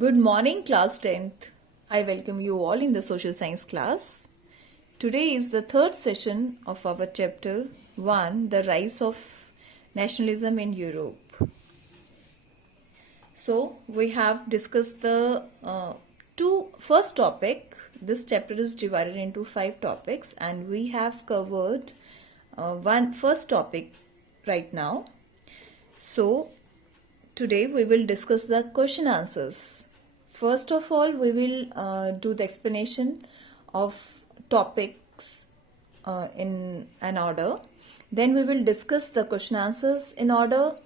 Good morning, class 10th. I welcome you all in the social science class. Today is the third session of our chapter 1, The Rise of Nationalism in Europe. So, we have discussed the first topic. This chapter is divided into 5 topics, and we have covered one first topic right now. So, today we will discuss the question answers. First of all, we will do the explanation of topics in an order. Then we will discuss the question answers in order.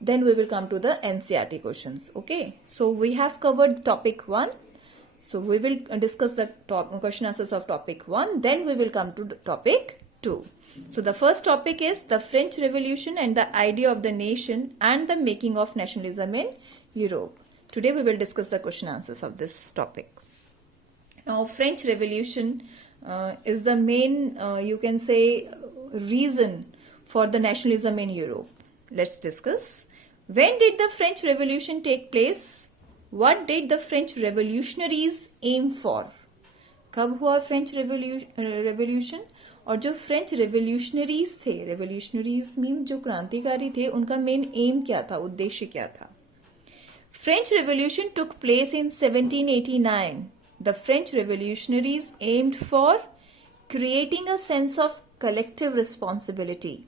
Then we will come to the NCERT questions. Okay. So we have covered topic 1. So we will discuss the question answers of topic 1. Then we will come to the topic 2. So the first topic is the French Revolution and the idea of the nation and the making of nationalism in Europe. Today we will discuss the question answers of this topic. Now French Revolution is the main you can say reason for the nationalism in Europe. Let's discuss. When did the French Revolution take place? What did the French revolutionaries aim for? कब हुआ French revolution? और जो French revolutionaries थे, revolutionaries mean जो क्रांतिकारी थे, उनका main M क्या था, उद्देश्य क्या था? French Revolution took place in 1789. The French revolutionaries aimed for creating a sense of collective responsibility.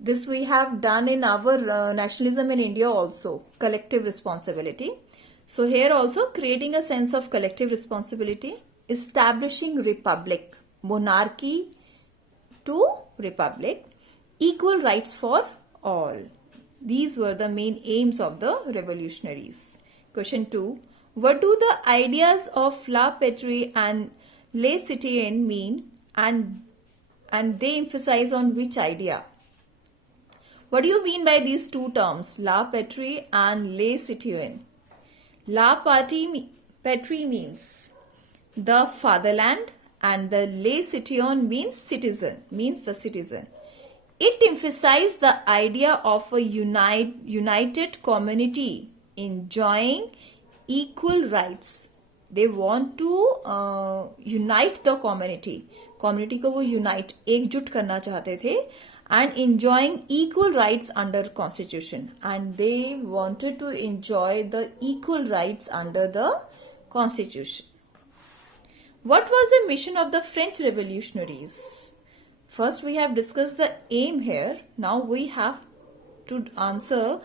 This we have done in our nationalism in India also, collective responsibility. So here also creating a sense of collective responsibility, establishing republic, monarchy to republic, equal rights for all. These were the main aims of the revolutionaries. Question 2. What do the ideas of La Patrie and Les Citoyens mean, and they emphasize on which idea? What do you mean by these two terms, La Patrie and Les Citoyens? La Patrie means the fatherland, and the Les Citoyens means citizen, means the citizen. It emphasized the idea of a united community enjoying equal rights. They want to unite the community. Community को वो unite, एकजुट करना चाहते थे, and enjoying equal rights under constitution. And they wanted to enjoy the equal rights under the constitution. What was the mission of the French revolutionaries? First, we have discussed the aim here. Now we have to answer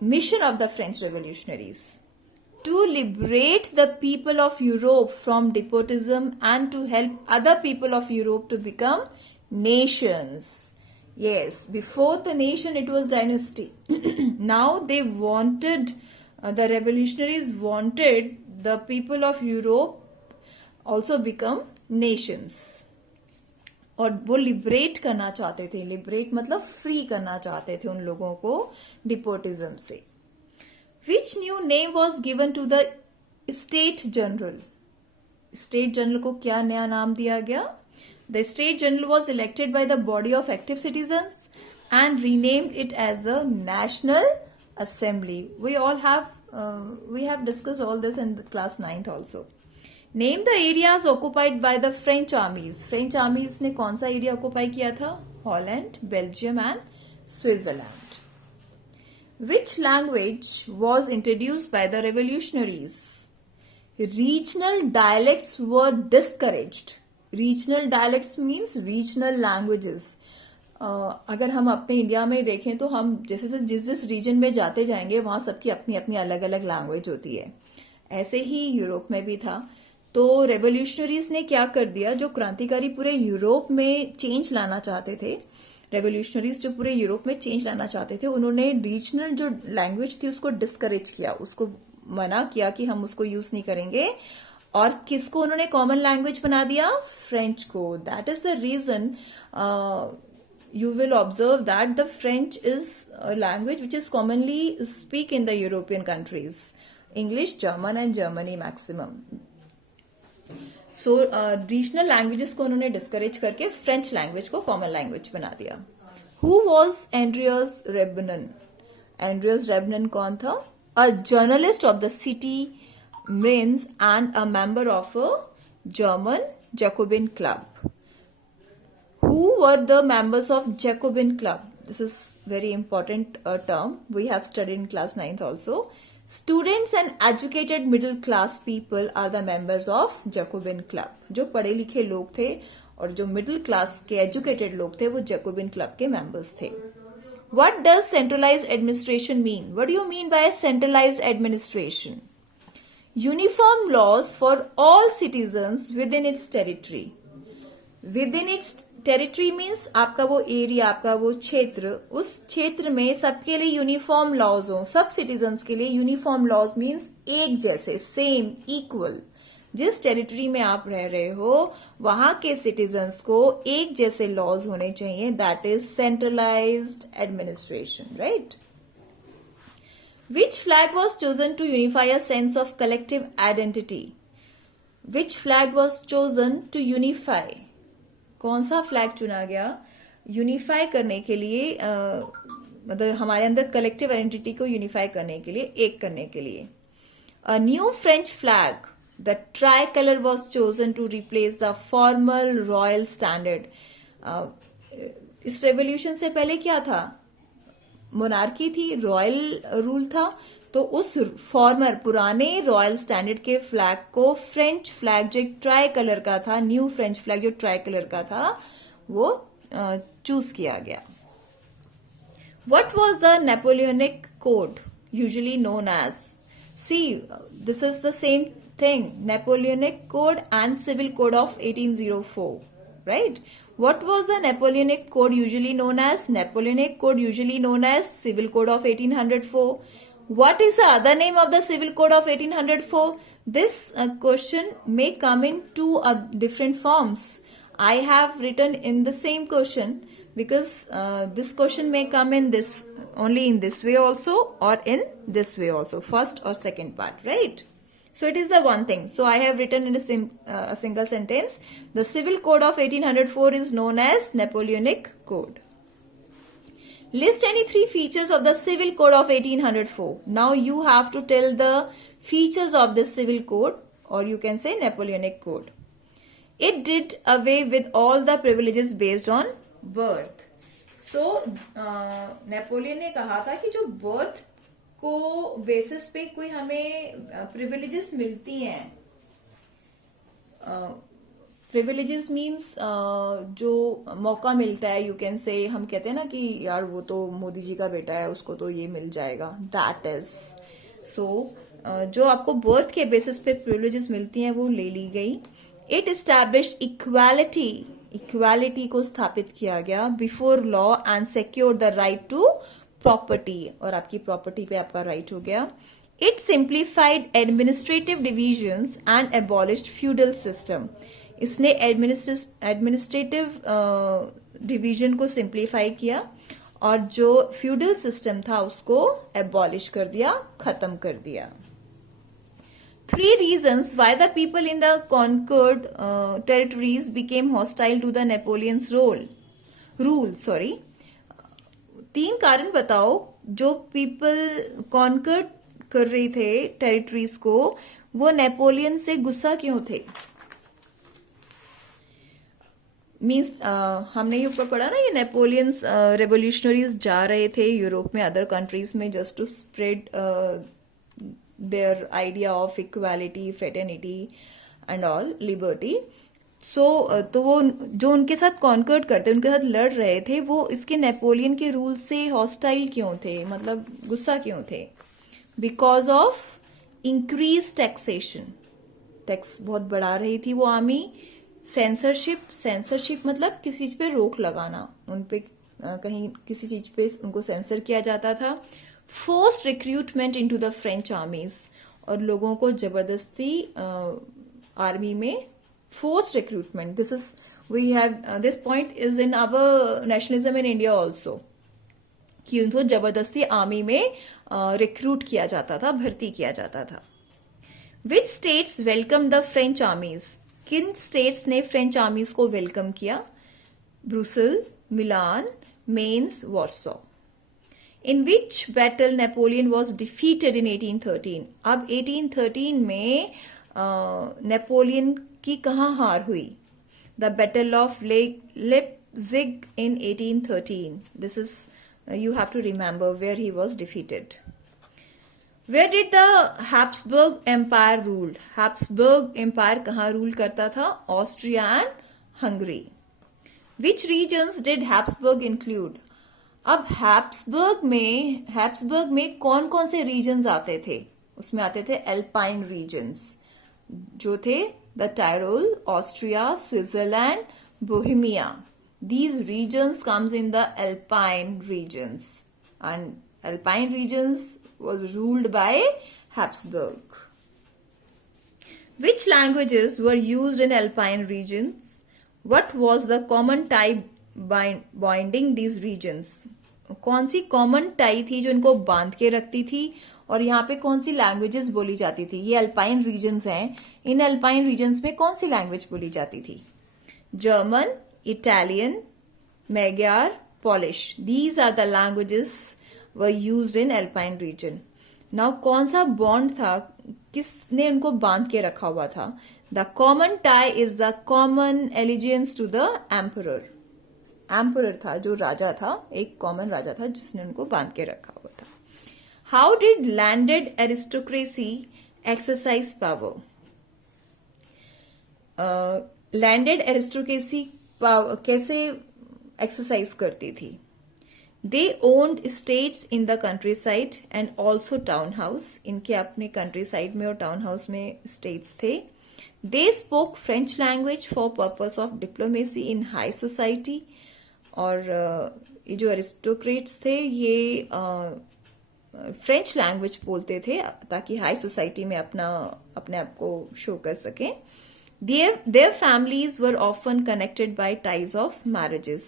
mission of the French revolutionaries. To liberate the people of Europe from despotism and to help other people of Europe to become nations. Yes, before the nation it was dynasty. Now they wanted, the revolutionaries wanted the people of Europe also become nations. और वो liberate करना चाहते थे. Liberate मतलब free करना चाहते थे उन लोगों को डिपोटिज्म से. Which new name was given to the state general? State general को क्या नया नाम दिया गया? The state general was elected by the body of active citizens and renamed it as the national assembly. We have discuss all this in class 9th also. Name the areas occupied by the French armies. French armies ने कौन सा area occupy किया था? Holland, Belgium and Switzerland. Which language was introduced by the revolutionaries? Regional dialects were discouraged. Regional dialects means regional languages. अगर हम अपने India में देखें तो हम जैसे जिस रीजन में जाते जाएंगे वहां सबकी अपनी अपनी अलग अलग लैंग्वेज होती है. ऐसे ही यूरोप में भी था. तो रेवोल्यूशनरीज ने क्या कर दिया, जो क्रांतिकारी पूरे यूरोप में चेंज लाना चाहते थे, रेवोल्यूशनरीज जो पूरे यूरोप में चेंज लाना चाहते थे, उन्होंने रीजनल जो लैंग्वेज थी उसको डिस्करेज किया, उसको मना किया कि हम उसको यूज नहीं करेंगे. और किसको उन्होंने कॉमन लैंग्वेज बना दिया? फ्रेंच को. That is the reason you will observe that the French is a language which is commonly speak in the European countries. English, German and Germany maximum. So regional languages को उन्होंने discourage करके French language को common language बना दिया. Who was Andreas Rebnen? Andreas Rebnen कौन था? a journalist of the city Mainz and a member of a German Jacobin club. Who were the members of Jacobin club? This is very important term. We have studied in class 9th also. Students and educated middle class people are the members of Jacobin club. जो पढ़े लिखे लोग थे और जो middle class के educated लोग थे वो जैकोबिन क्लब के मेंबर्स थे. What does centralized administration mean? What do you mean by centralized administration? Uniform laws for all citizens within its territory. Within its territory means आपका वो एरिया, आपका वो क्षेत्र, उस क्षेत्र में सबके लिए यूनिफॉर्म लॉज हो, सब सिटीजन्स के लिए यूनिफॉर्म लॉज मीन्स एक जैसे, सेम, इक्वल. जिस टेरिटरी में आप रह रहे हो वहां के सिटीजन्स को एक जैसे लॉज होने चाहिए. That is centralised administration, right. Which flag was chosen to unify a sense of collective identity? Which flag was chosen to unify? कौन सा फ्लैग चुना गया यूनिफाई करने के लिए, मतलब हमारे अंदर कलेक्टिव आइडेंटिटी को यूनिफाई करने के लिए, एक करने के लिए. A new French flag, the tricolor was chosen to replace the formal royal standard. इस रेवोल्यूशन से पहले क्या था? मोनार्की थी, रॉयल रूल था. तो उस फॉर्मर पुराने रॉयल स्टैंडर्ड के फ्लैग को फ्रेंच फ्लैग जो एक ट्राई कलर का था, न्यू फ्रेंच फ्लैग जो ट्राई कलर का था, वो चूज किया गया. What was the Napoleonic code usually known as? See, this is the same thing, Napoleonic Code and Civil Code of 1804, right? What was the Napoleonic Code usually known as? Napoleonic Code usually known as Civil Code of 1804. What is the other name of the Civil Code of 1804? This question may come in two different forms. I have written in the same question because this question may come in this only in this way also or in this way also, first or second part, right? So it is the one thing. So I have written in a single sentence, the Civil Code of 1804 is known as Napoleonic Code. List any three features of the Civil Code of 1804. Now you have to tell the features of the Civil Code, or you can say Napoleonic Code. It did away with all the privileges based on birth. So Napoleon ने कहा था कि जो birth को basis पे कोई हमें privileges मिलती हैं. प्रिविलेजेस मीन्स जो मौका मिलता है, यू कैन से, हम कहते हैं ना कि यार वो तो मोदी जी का बेटा है, उसको तो ये मिल जाएगा, दैट इज. सो जो आपको बर्थ के बेसिस पे प्रिविलेजेस मिलती हैं वो ले ली गई. इट एस्टैब्लिश्ड इक्वालिटी, इक्वालिटी को स्थापित किया गया before law and secure the right to property, और आपकी प्रॉपर्टी पे आपका राइट हो गया. It simplified administrative divisions and abolished feudal system. इसने एडमिनिस्ट्रेटिव डिवीजन को सिंप्लीफाई किया और जो फ्यूडल सिस्टम था उसको एबॉलिश कर दिया, खत्म कर दिया. 3 reasons why the people in the conquered territories became hostile to the Napoleon's rule. 3 कारण बताओ जो पीपल कॉन्कर कर रहे थे टेरिटरीज को, वो नेपोलियन से गुस्सा क्यों थे? मीन्स हमने ये ऊपर पढ़ा ना, ये नेपोलियंस रेवोल्यूशनरीज जा रहे थे यूरोप में, अदर कंट्रीज में, just to spread their idea of equality, fraternity and all, liberty. So तो वो जो उनके साथ कॉन्कर्ड करते, उनके साथ लड़ रहे थे, वो इसके नेपोलियन के रूल से हॉस्टाइल क्यों थे, मतलब गुस्सा क्यों थे? Because of increase taxation. Tax बहुत बढ़ा रही थी वो आर्मी. सेंसरशिप मतलब किसी चीज पे रोक लगाना, उन पे कहीं किसी चीज पे उनको सेंसर किया जाता था. Forced recruitment into the French आर्मीज, और लोगों को जबरदस्ती आर्मी में forced recruitment. We have this point is in our nationalism in India also, कि उनको जबरदस्ती आर्मी में रिक्रूट किया जाता था, भर्ती किया जाता था. Which states welcomed the French armies? किन स्टेट्स ने फ्रेंच आर्मीज को वेलकम किया? Brussels, Milan, Mainz, Warsaw. In which battle Napoleon was defeated in 1813. अब 1813 में नेपोलियन की कहाँ हार हुई? The battle of Leipzig in 1813. This is you have to remember where he was defeated. Where did the Habsburg Empire rule? Habsburg Empire कहाँ rule करता था? Austria and Hungary. Which regions did Habsburg include? अब Habsburg में कौन कौन से regions आते थे? उसमें आते थे एल्पाइन रीजन्स, जो थे the Tyrol, Austria, Switzerland, Bohemia. These regions comes in the Alpine regions, and Alpine regions was ruled by Habsburg. Which languages were used in Alpine regions? What was the common tie binding these regions? कौन सी common tie थी जो इनको बांध के रखती थी, और यहाँ पे कौन सी लैंग्वेजेस बोली जाती थी? ये अल्पाइन रीजन्स हैं. इन अल्पाइन रीजन्स में कौन सी लैंग्वेज बोली जाती थी? German, Italian, Magyar, Polish. These are the languages were used in Alpine region. Now कौन सा बॉन्ड था, किसने उनको बांध के रखा हुआ था? The common tie is the common allegiance to the emperor. Emperor था, जो राजा था, एक कॉमन राजा था जिसने उनको बांध के रखा हुआ था. How did landed aristocracy exercise power? Landed aristocracy कैसे एक्सरसाइज करती थी? They owned states in the countryside and also town house. इनके अपने कंट्री साइड में और टाउन हाउस में स्टेट्स थे. They spoke French language for purpose of diplomacy in high society. और ये जो एरिस्टोक्रेट्स थे ये फ्रेंच लैंग्वेज बोलते थे ताकि हाई सोसाइटी में अपने आप को शो कर सकें. Their families were often connected by ties of marriages.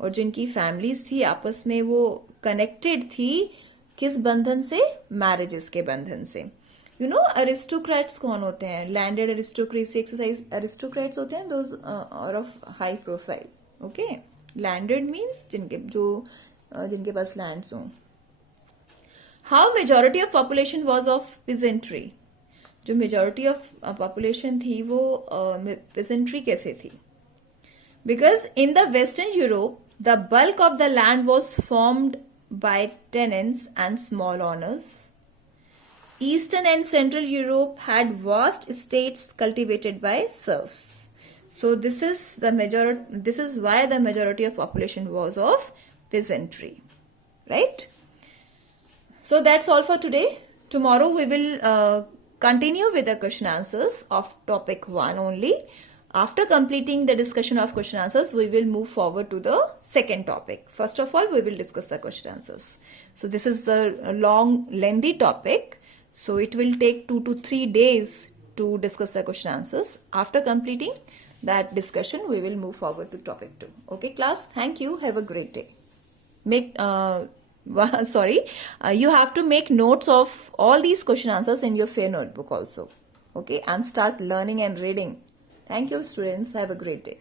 और जिनकी फैमिलीज थी आपस में वो कनेक्टेड थी किस बंधन से? मैरिजेस के बंधन से. यू नो अरिस्टोक्रेट्स कौन होते हैं? लैंडेड एरिस्टोक्रेसी एक्सरसाइज अरिस्टोक्रेट्स होते हैं those are of high profile. Okay, landed means जिनके पास लैंड्स हों. How majority of population was of peasantry. जो मेजॉरिटी ऑफ पॉपुलेशन थी वो पेजेंट्री कैसे थी? Because in the western Europe the bulk of the land was formed by tenants and small owners. Eastern and central Europe had vast states cultivated by serfs. So this is why the majority of population was of peasantry, right? So that's all for today. Tomorrow we will continue with the question answers of topic 1 only. After completing the discussion of question answers, we will move forward to the second topic. First of all, we will discuss the question answers. So this is a long, lengthy topic. So it will take 2 to 3 days to discuss the question answers. After completing that discussion, we will move forward to topic 2. Okay, class. Thank you. Have a great day. You have to make notes of all these question answers in your fair notebook also. Okay, and start learning and reading. Thank you, students. Have a great day.